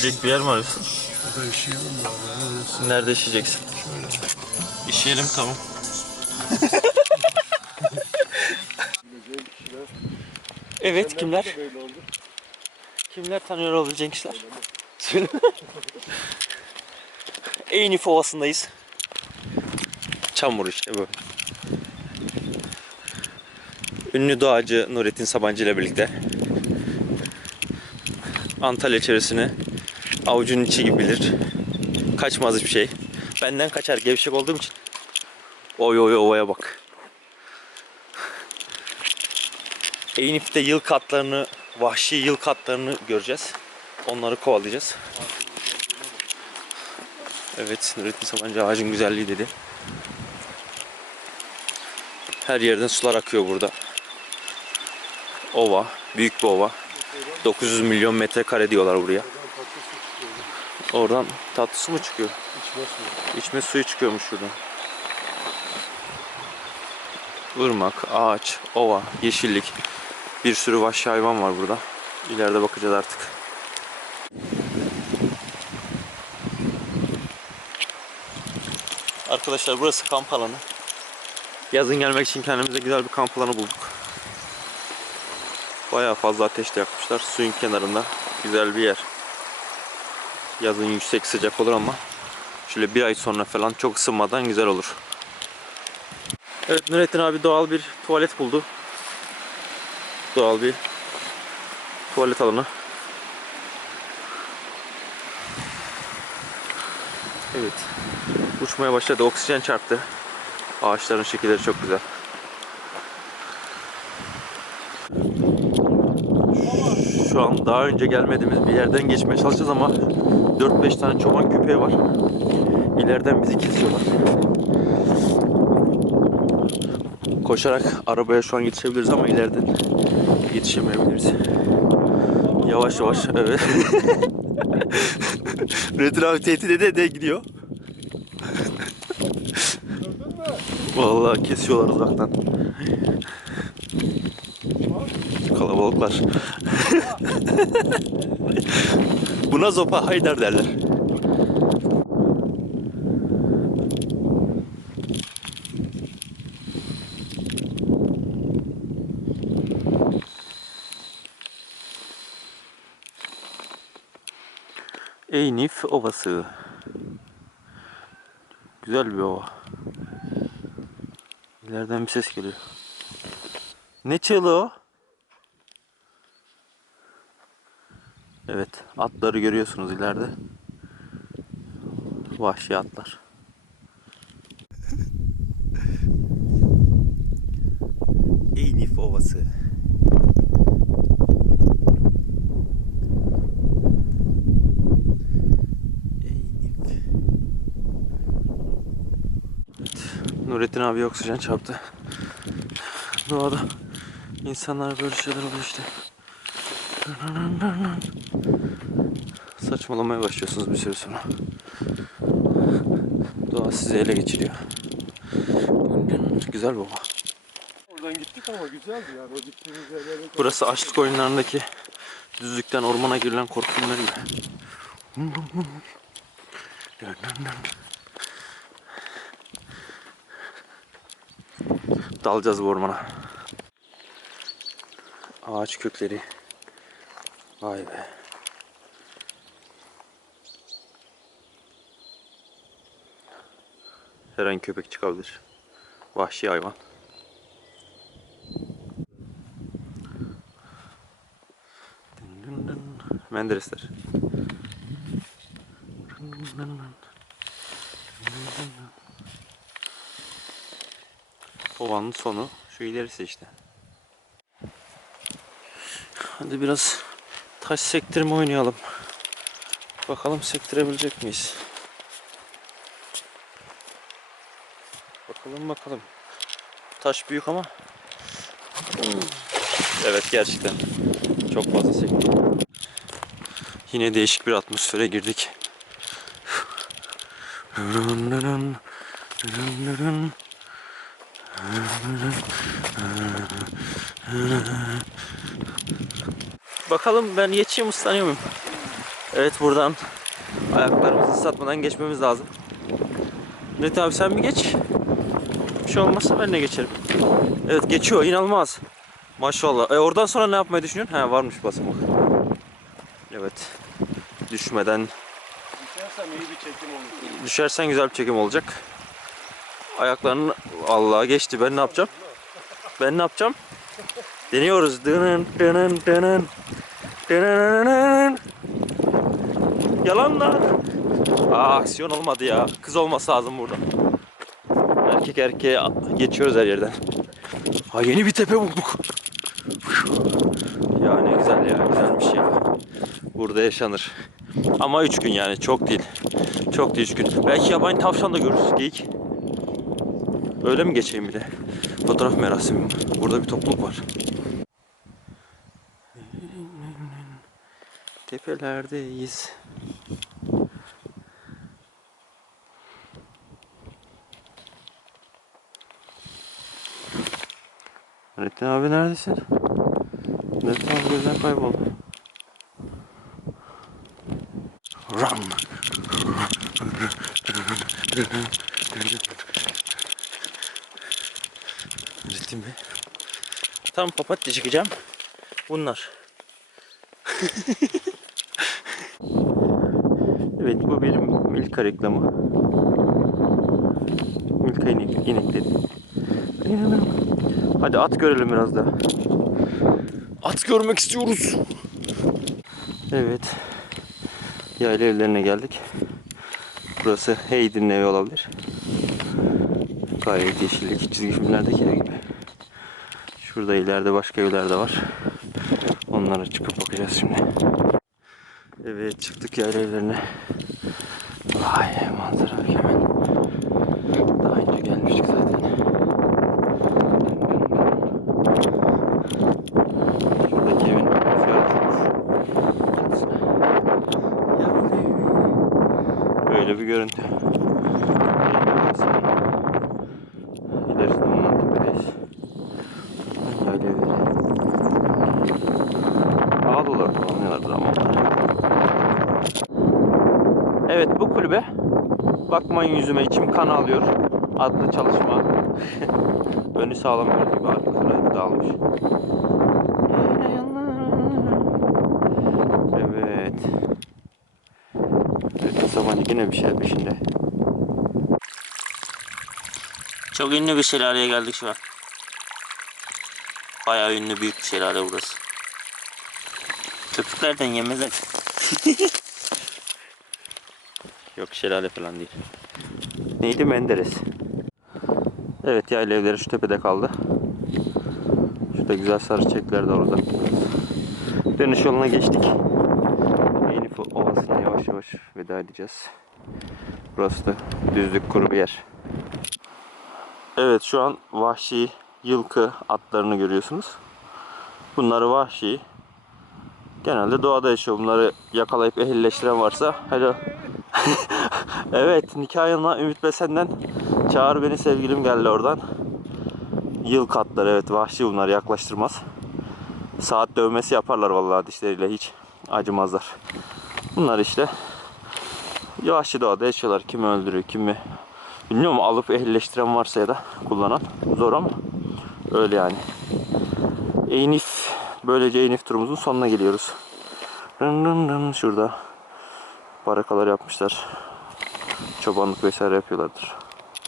İşecek bir yer mi arıyorsun? Şurada işeyelim bari. Orası Nerede işeyeceksin? şöyle. İşeyelim tamam. Evet kimler? Kimler tanıyor olabileceğin kişiler? Söyle. Eynif Ovası'ndayız. Çamur işte bu. Ünlü doğacı Nurettin Sabancı ile birlikte Antalya çevresini avucunun içi gibi bilir. Kaçmaz hiçbir şey. Benden kaçar gevşek olduğum için. Oy oy ovaya bak. Eynif'te yıl katlarını, vahşi yıl katlarını göreceğiz. Onları kovalayacağız. Evet, Nurettin Sabancı ağacın güzelliği dedi. Her yerden sular akıyor burada. Ova, büyük bir ova. 900 milyon metrekare diyorlar buraya. Oradan tatlı su mu çıkıyor? İçme suyu. İçme suyu çıkıyormuş şuradan. Irmak, ağaç, ova, yeşillik. Bir sürü vahşi hayvan var burada. İleride bakacağız artık. Arkadaşlar burası kamp alanı. Yazın gelmek için kendimize güzel bir kamp alanı bulduk. Bayağı fazla ateş de yakmışlar. Suyun kenarında güzel bir yer. Yazın yüksek sıcak olur ama Şöyle bir ay sonra falan çok ısınmadan güzel olur. Evet Nurettin abi doğal bir tuvalet buldu. Doğal bir tuvalet alanı. Evet. Uçmaya başladı. Oksijen çarptı. Ağaçların şekilleri çok güzel. Şu an daha önce gelmediğimiz bir yerden geçmeye çalışacağız ama 4-5 tane çoban köpeği var. İleriden bizi kesiyorlar. Koşarak arabaya şu an yetişebiliriz ama ileriden yetişemeyebiliriz. Yavaş yavaş evet. Retin abi tehdit ede de gidiyor. Vallahi kesiyorlar uzaktan. Kalabalıklar. Buna zopa haydar derler. Eynif Ovası. Güzel bir ova. İleriden bir ses geliyor. Ne çığlığı o? Evet, atları görüyorsunuz ileride. Vahşi atlar. Eynif Ovası. Eynif. Evet, Nurettin abi oksijen çarptı. Doğada insanlar böyle şeyler oluyor işte. Saçmalamaya başlıyorsunuz bir süre sonra. Doğa sizi ele geçiriyor. Güzel baba. Oradan gittik ama güzeldi yani. O gittiğimiz yerlere Burası açlık oyunlarındaki düzlükten ormana girilen korku filmleri gibi. Dalacağız bu ormana. Ağaç kökleri. Vay be. Her an köpek çıkabilir. Vahşi hayvan. Menderesler. Ovanın sonu şu ilerisi işte. Hadi biraz taş sektirme oynayalım. Bakalım sektirebilecek miyiz? Bakalım bakalım. Taş büyük ama. Evet gerçekten. Çok fazla sekti. Yine değişik bir atmosfere girdik. Bakalım ben yetişeyim ıslanıyor muyum? Evet buradan ayaklarımızı ıslatmadan geçmemiz lazım. Net abi sen mi geç? Bir şey olmazsa ben de geçerim. Evet geçiyor inanılmaz. Maşallah. E oradan sonra ne yapmayı düşünüyorsun? He varmış basamak. Evet. Düşmeden Düşersem iyi bir çekim olur. düşersen güzel bir çekim olacak. Ayaklarının Allah'a geçti. Ben ne yapacağım? Ben ne yapacağım? Deniyoruz. Dının dının dının. Yalan lan. Aa, aksiyon olmadı ya. Kız olması lazım burada. Erkek erkeğe geçiyoruz her yerden. Ha yeni bir tepe bulduk. Ya ne güzel ya. Güzelmiş ya. Burada yaşanır. Ama üç gün yani çok değil. Çok değil üç gün. Belki yabani tavşan da görürüz. Geyik. Öyle mi geçeyim bir de? Fotoğraf merasimi. Burada bir topluluk var. Tepelerdeyiz. Nurettin abi neredesin? Nurettin abi gözden kayboldu. Run! Nurettin mi? Tam papatya çıkacağım. Bunlar. evet bu benim Milka reklamı. Milka inek, inekleri. Hadi at görelim biraz daha. At görmek istiyoruz. Evet. Yayla evlerine geldik. Burası Heidi'nin evi olabilir. Gayet yeşillik. Çizgi filmlerdeki ev gibi. Şurada ileride başka evler de var. Onlara çıkıp bakacağız şimdi. Evet çıktık yayla evlerine. Vay manzara mükemmel. Daha önce gelmiştik zaten. Şuradaki evin fiyatı Böyle bir görüntü. İlerisinde Munan Tepe'deyiz. Yayla evleri. Ağlılar dolanıyorlardır ama. Evet bu kulübe Bakmayın yüzüme içim kan alıyor adlı çalışma. Önü sağlam gibi arkaları dağılmış. Evet. Evet, Sabancı yine bir şey peşinde. Çok ünlü bir şelaleye geldik şu an. Bayağı ünlü büyük bir şelale burası. Köpüklerden yemezler. Yok şelale falan değil. Neydi Menderes? Evet yayla evleri şu tepede kaldı. Şurada güzel sarı çiçekler de orada. Dönüş yoluna geçtik. Elif Ovası'na yavaş yavaş veda edeceğiz. Burası da düzlük kuru bir yer. Evet şu an vahşi yılkı atlarını görüyorsunuz. Bunları vahşi. Genelde doğada yaşıyor. Bunları yakalayıp ehilleştiren varsa hello. evet nikahına Ümit Besen'den Çağır Beni Sevgilim geldi oradan. Yıl katları evet vahşi bunlar yaklaştırmaz. Saat dövmesi yaparlar vallahi dişleriyle hiç acımazlar. Bunlar işte vahşi doğada yaşıyorlar. Kimi öldürüyor kimi bilmiyorum alıp ehilleştiren varsa ya da kullanan zor ama öyle yani. Eynif böylece Eynif turumuzun sonuna geliyoruz. Rın rın rın şurada barakalar yapmışlar. Çobanlık vesaire yapıyorlardır.